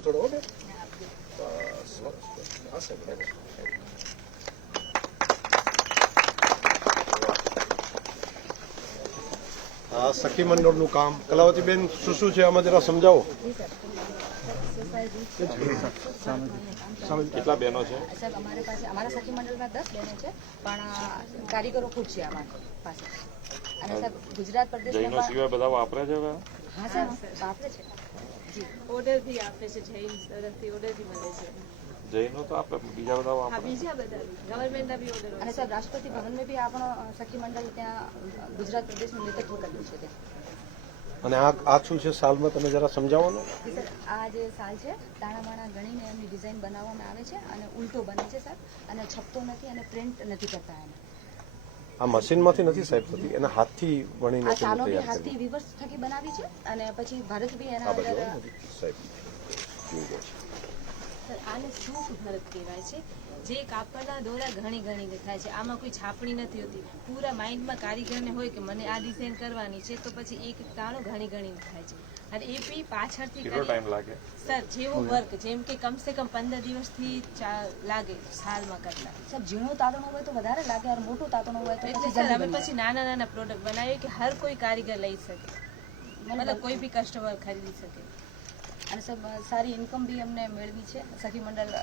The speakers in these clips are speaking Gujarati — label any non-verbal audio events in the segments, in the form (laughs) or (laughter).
બાજુ થોડો હો બેન બસ બસ હા સાહેબ બરાબર આ સખી મંડળનું કામ કલાવતીબેન શું શું છે આમાં જરા સમજાવો કેટલા બહેનો છે સાહેબ અમારી પાસે અમારા સખી મંડળમાં દસ બહેનો છે પણ કારીગરો ખૂબ છે અમારી પાસે અને સાહેબ ગુજરાત પ્રદેશ સિવાય બધા વાપરે છે? હા છે. આપે છે જૈન તરફથી ઓર્ડર મળે છે. જૈનો તો આપણે બીજા બધા હા બીજા બધા ગવર્મેન્ટના બી ઓર્ડર અને રાષ્ટ્રપતિ ભવનમાં બી આપણો સખી મંડળ ત્યાં ગુજરાત પ્રદેશનું નેતૃત્વ કર્યું છે ત્યાં. અને આ આ શું છે સાલમાં તમે જરા સમજાવો ને સર. આ જે સાલ છે દાણા બાણા ગણીને એમની ડિઝાઇન બનાવવામાં આવે છે અને ઉલટો બને છે સર. અને છપતો નથી અને પ્રિન્ટ નથી કરતા એને આ મશીનમાંથી નથી સાહેબ થતી એના હાથથી વણીને સાલો બી હાથથી વિવર્સ થકી બનાવી છે અને પછી ભારત બી એના સાહેબ. સર આને સૂક ભરત કહેવાય છે? જે કાપડના દોરા ઘણી ઘણી થાય છે. આમાં કોઈ છાપણી નથી હોતી. પૂરા માઇન્ડમાં કારીગરને હોય કે મને આ ડિઝાઇન કરવાની છે તો પછી એક તાણો ઘણી ઘણી થાય છે. અને એ બી પાછળથી કેટલો ટાઈમ લાગે? સર જેવો વર્ક જેમ કે કમસે કમ પંદર દિવસથી લાગે સાલમાં કરતા. સર ઝીણું તાતણું હોય તો વધારે લાગે અને મોટું તાતણું હોય તો એટલે અમે પછી નાના નાના પ્રોડક્ટ બનાવીએ કે હર કોઈ કારીગર લઈ શકે. મતલબ કોઈ બી કસ્ટમર ખરીદી શકે. અને સારી ઇન્કમ બી અમને મેળવી છે. સખી મંડળ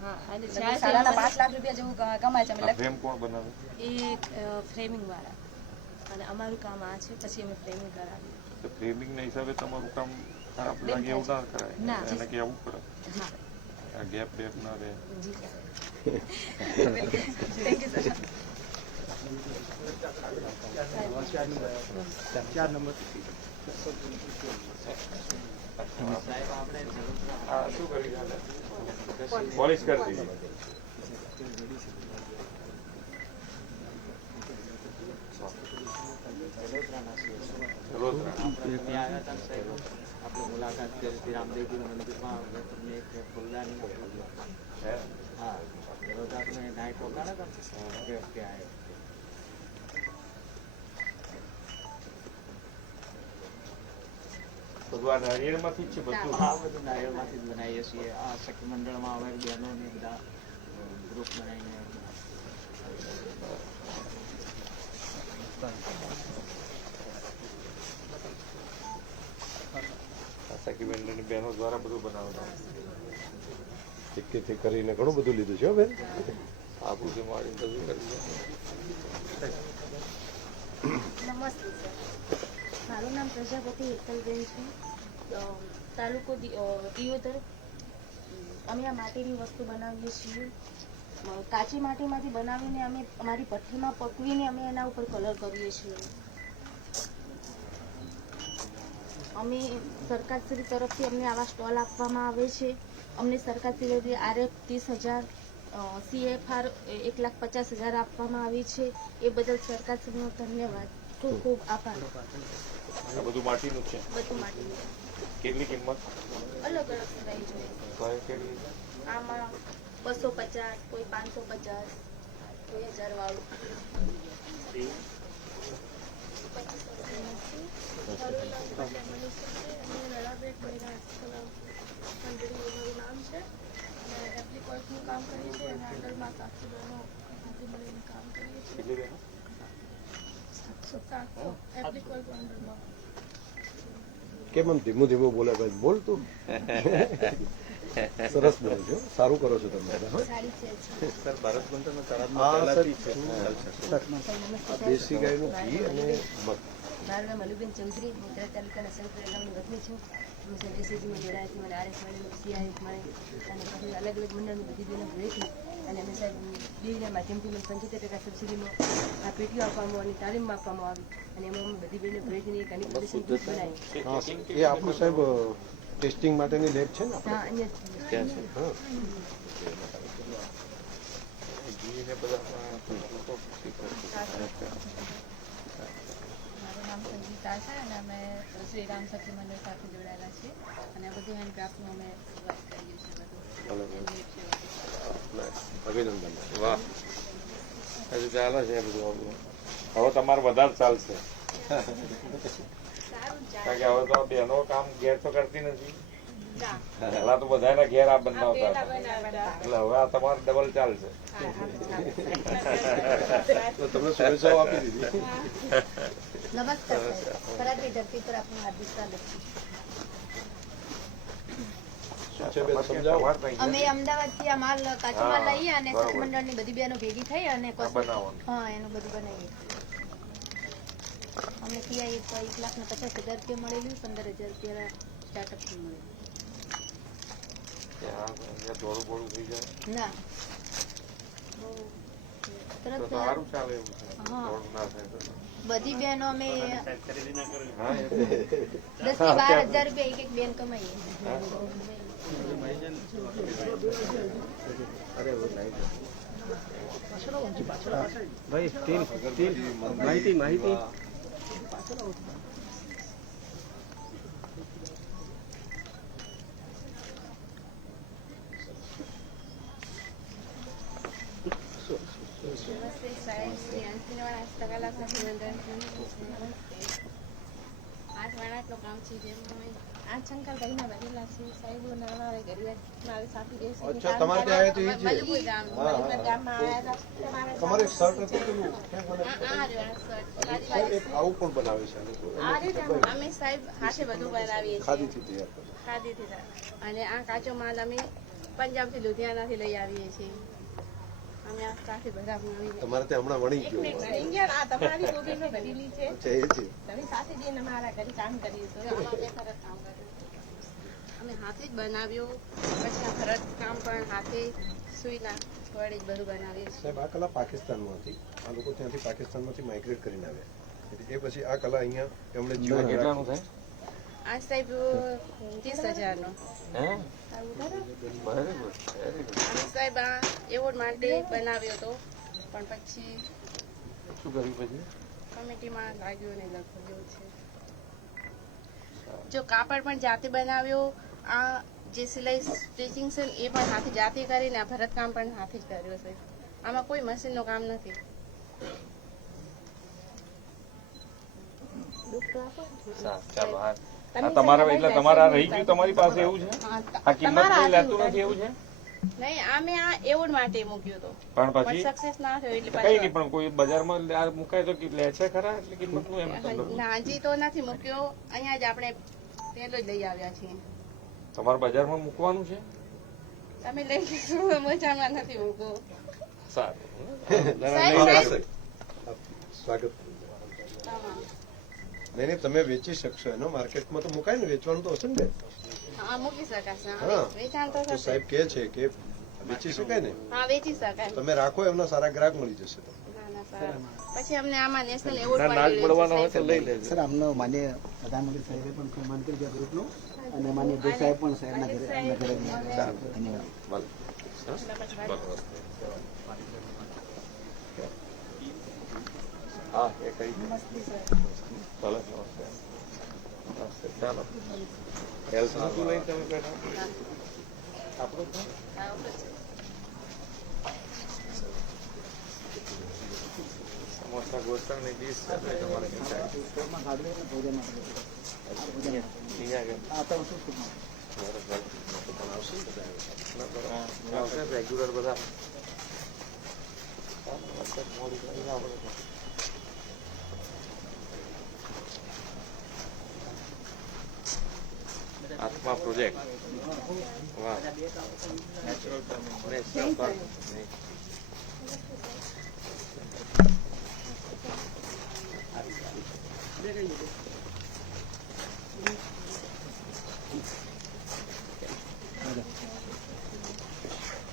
હા અને સાલાના પાંચ લાખ રૂપિયા જેવું કમાય છે અમે ફ્રેમ કોણ બનાવે? એ ફ્રેમિંગ વાળા. અને અમારું કામ આ છે પછી અમે ફ્રેમિંગ કરાવીએ. તો ફ્રેમિંગના હિસાબે તમારું કામ ખરાબ લાગે એવું ના કરાય. ના. એને કહેવું પડે. આ ગેપ બેપ ના રહે. જી થેન્ક યુ સર આ શું કરી પોલિશ કરી દીધી વડોદરા ત્યાં આવ્યા હતા ને સાહેબ આપણે મુલાકાત કરી હતી રામદેવજી મંદિરમાં હવે તમને એક ફૂલદાની આપેલી. હે? હા વડોદરા તમે નાઇટ રોકાણા હતા ને તે વખતે આવ્યા બધું આ નારિયેળમાંથી જ છે બધું? આ બધું નારિયેળમાંથી જ બનાવીએ છીએ. આ સખી મંડળમાં અમે બહેનો ને બધા ગ્રુપ બનાવીને આ સખી બેનની બહેનો દ્વારા બધું બનાવતા એક એક કરીને ઘણું બધું લીધું છે હો બેન? આબુથી મારી બધું કરી નમસ્તે મારું નામ પ્રજાપતિ હેતલબેન છે. તાલુકો દિયોદર. અમે આ માટીની વસ્તુ બનાવીએ છીએ. કાચી માટીમાંથી બનાવીને અમે અમારી ભઠ્ઠીમાં પકવીને અમે એના ઉપર કલર કરીએ છીએ. અમે સરકારશ્રી તરફથી અમને આવા સ્ટોલ આપવામાં આવે છે. અમને સરકારશ્રી આરએફ ત્રીસ હજાર સીએફઆર એક લાખ પચાસ હજાર આપવામાં આવી છે. એ બદલ સરકારશ્રીનો ધન્યવાદ. ખૂબ ખૂબ આભાર. બધું માટીનું છે. બધું માટીનું કેટલી કિંમત? અલગ અલગ રહી કેટલી? આમાં બસો પચાસ કોઈ પાંચસો પચાસ કોઈ હજાર વાળું. કામ બહેનો કેમ આમ ધીમું ધીમું બોલે ભાઈ? બોલ તું. સરસ બોલે છો સારું કરો છો તમે દેશી ગાયનું ઘી અને મારું નામ અનુબેન ચૌધરી મુદ્રા તાલુકાના સંત છું. હું સર એસએજીમાં જોડાયાથી મને આરએસ મળેલું અને પછી અલગ અલગ મંડળની બધી બહેનો ભેગી અને અમે સાહેબ બીના માધ્યમથી મને પંચોતેર ટકા સબસિડીમાં આ પેટીઓ આપવામાં અને તાલીમ આપવામાં આવી અને એમાં અમે બધી બહેનો ભેગીને એક પ્રદર્શન બનાવી એ આપણું સાહેબ ટેસ્ટિંગ માટેની લેબ છે ને હા અહીંયા હા. ઘી ને બધા મારું સંગીતા છે અને અમે શ્રી રામ સખી મંદિર સાથે જોડાયેલા છીએ. અને બધું હેન્ડક્રાફ્ટનું અમે વર્ક કરીએ છીએ. અભિનંદન. વાહ. હજુ ચાલે છે બધું આ હવે તમારે વધારે ચાલશે. કારણ કે હવે તો બહેનો કામ ઘેર તો કરતી નથી. પેલા તો બધાના ઘેર આ બનાવતા હતા. એટલે હવે આ તમારે ડબલ ચાલશે. તો તમને શુભેચ્છાઓ આપી દીધી. નમસ્કાર સાહેબ. ખરાબની ધરતી પર આપનું હાર્દિક સ્વાગત છે. શું છે બેન ત્યાં આ માલ કાચો માલ લઈએ અને બરોબર. સખમંડળની બધી બેનો ભેગી થઈ અને. હા એનું બધું બનાવીએ. અમને સીઆઈ એક એક લાખ ને પચાસ હજાર રૂપિયા મળેલું પંદર હજાર રૂપિયા સ્ટાર્ટઅપથી મળેલું. કે આ અહીંયા દોડું બોડું થઈ જાય? ના. તરત સારું ચાલે એવું ના તો. બધી બહેનો અમે દસથી બાર હજાર રૂપિયા એક એક બેન કમાઈએ. ભાઈ માહિતી માહિતી. નમસ્તે સાહેબ. આઠ કામ છે જેમાં આ શંકર ભાઈના છે. સાહેબો નાના ગરીબ મારી સાથે જે છે અચ્છા, તમારે ત્યાં આવ્યા તો ઈ છે? મલપુર ગામ હા, હા. ગામમાં આવ્યા હતા તમારે તમારે શર્ટ હતું પેલું આ આ શર્ટ. એક આવું પણ બનાવે છે આ રીતે અમે સાહેબ હાથે બધું બનાવીએ છીએ. ખાદીથી તૈયાર કરે ખાદીથી અને આ કાચો માલ અમે પંજાબથી લુધિયાનાથી લઈ આવીએ છીએ અમે આ સાથે બધા બનાવીએ તમારે ત્યાં હમણાં વણી ગયું છે. એ છે. તમે સાથે જઈને મારા ઘરે કામ કરીશું આમાં બે ફરક કામ કર્યું. અમે હાથે જ બનાવ્યું. પછી આ ભરત કામ પણ હાથે સુઈના વડે જ બધું સાહેબ આ કલા લોકો ત્યાંથી પાકિસ્તાનમાંથી માઇગ્રેટ કરીને આવ્યા. એટલે એ પછી આ કલા અહીંયા એમણે જીવન કેટલાનું થાય આ સાહેબ ત્રીસ હજારનો. સાહેબ આ એવોર્ડ માટે બનાવ્યો હતો પણ પછી શું કર્યું પછી? કમિટીમાં લાગ્યું નહીં લગભગ છે. જો કાપડ પણ જાતે બનાવ્યો આ જે સિલાઈ સ્ટિચિંગ છે એ પણ હાથે જાતે કરીને આ ભરતકામ પણ હાથે જ કર્યો છે. આમાં કોઈ મશીનનું કામ નથી. ચાલો હા તમારા એટલે તમારા રહી ગયું તમારી પાસે એવું છે? આ કિંમત કોઈ લેતું નથી એવું છે? નહીં આ મેં આ એવોર્ડ માટે મૂક્યો હતો. પણ પછી? સક્સેસ ના થયો એટલે કઈ નહીં પણ કોઈ બજારમાં આ મુકાય તો લે છે ખરા? એટલે કિંમતનું એમ નાજી તો નથી મૂક્યો. અહીંયા જ આપણે પહેલો જ લઈ આવ્યા છીએ. તમારે બજારમાં મૂકવાનું છે? તમે લઈ લીધું મજામાં નથી મૂકો સારું. સ્વાગત. હા. નહીં નહીં તમે વેચી શકશો. એનો માર્કેટમાં તો મુકાય ને વેચવાનું તો હશે ને? હા તો સાહેબ કે છે કે વેચી શકાય ને? હા વેચી શકાય. તમે રાખો એમના સારા ગ્રાહક મળી જશે પછી અમને આમાં નેશનલ એવોર્ડ ના નાક હોય તો લઈ લેજો. સર આમનો માન્ય પ્રધાનમંત્રી સાહેબે પણ સન્માન છે ગ્રુપનું અને માન્ય સાહેબ પણ સાહેબના ઘરે એમના ઘરે ધન્યવાદ. હા એ કઈ ભલે નમસ્તે નમસ્તે ચાલો હેલ્થનું શું લઈને તમે બેઠા આપણું છે? સમોસા ગોસણની ડીશ છે એટલે તમારે કઈ થાય. અહીંયા આગળ. બરાબર. આવશે રેગ્યુલર બધા મોડું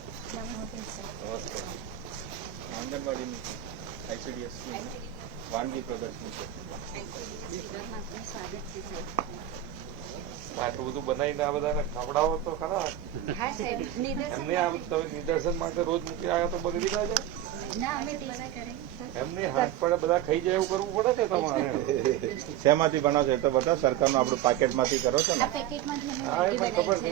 કરીને આપણે તો. આત્મા પ્રોજેક્ટ વાહ આટલું બધું બનાવીને આ બધાને ખવડાવો તો ખરા. હા સાહેબ નિર્દેશ એમને આ તમે નિદર્શન માટે રોજ મૂકી આવ્યા તો બગડી ના જાય ના અમે ટેસ્ટ કરે એમને હાથ પડે બધા ખાઈ જાય એવું કરવું પડે છે તમારે? શેમાંથી બનાવો છો? તો બધા સરકારનું આપણું પાકેટમાંથી કરો છો ને? આ પેકેટમાંથી અમે હા, એ મને ખબર છે,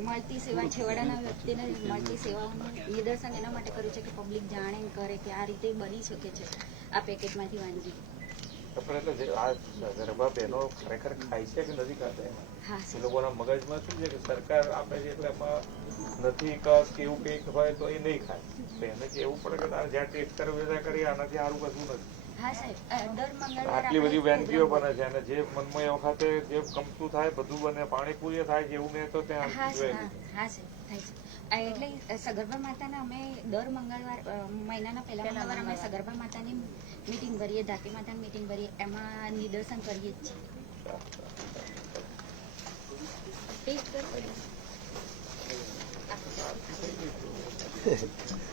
મળતી સેવા છેવાડાના વ્યક્તિને મળતી સેવાઓનું નિદર્શન એના માટે કર્યું છે કે પબ્લિક જાણે ને કરે કે આ રીતે બની શકે છે આ પેકેટમાંથી વાનગી. નથી ખાતા એમાં? લોકોના મગજમાં શું છે કે એવું કંઈક હોય તો એ નહીં ખાય. તો એને કેવું પડે કે તારે જ્યાં ટેસ્ટ કરવો કરીએ કરી આનાથી સારું કશું નથી. હા સાહેબ દર મંગળવારે આટલી બધી વેનગીઓ બને છે અને જે મનમાં એ વખતે જે ગમતું થાય બધું બને પાણીપુરી થાય છે એવું મેં તો ત્યાં હા હા હા થાય છે. એટલે સગર્ભા માતાના અમે દર મંગળવાર મહિનાના પહેલા મંગળવાર અમે સગર્ભા માતાની મીટિંગ ભરીએ ધાતી માતાની મીટિંગ ભરીએ એમાં નિદર્શન કરીએ જ છીએ. (laughs)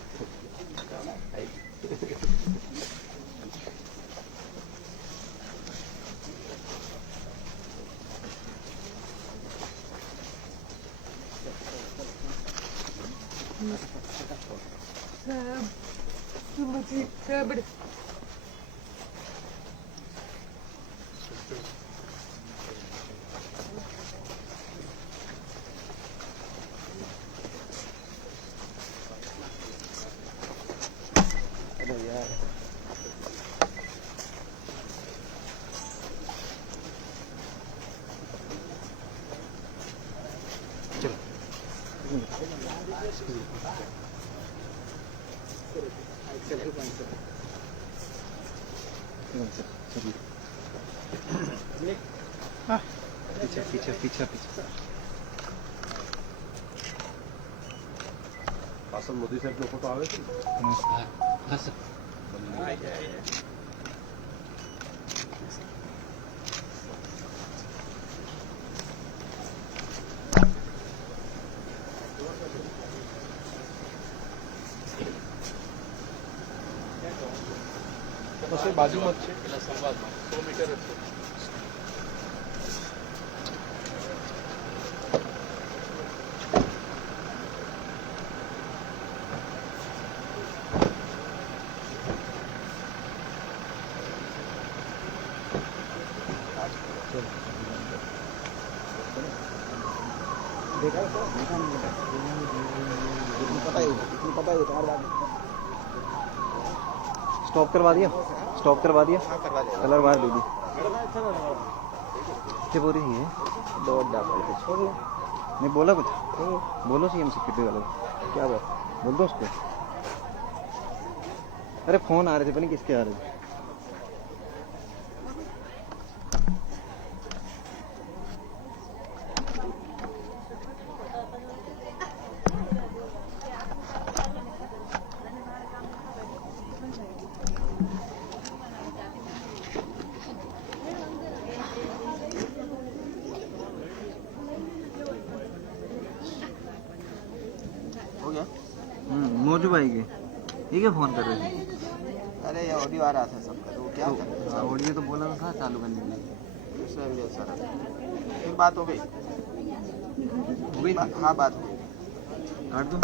気持ち、頑張れ。Ah, picha, picha, picha, picha. પાછળ મોદી સાહેબ નો ફોટો આવે છે છે બાજુમાં જ છે પેલા છે પતાવ્યું પતાવ્યું તમારી વાત स्टॉप करवा दिया? स्टॉप करवा दिया? कलर मार दीजिए क्या बोल रही है? दो छोड़ लो नहीं बोला कुछ? बोलो सी एम सिक्योरिटी वाले। क्या बात? बोल दो उसको। अरे फ़ोन आ रहे थे पता नहीं किसके आ रहे थे। मोजू भाई के। ठीक है फ़ोन कर रहे थे? अरे ये ऑडियो आ रहा था सबका तो क्या तो, हाँ, ऑडियो तो बोला था चालू करने के लिए? सर। फिर बात हो गई। हो गई? हाँ बात हो गई। काट दो?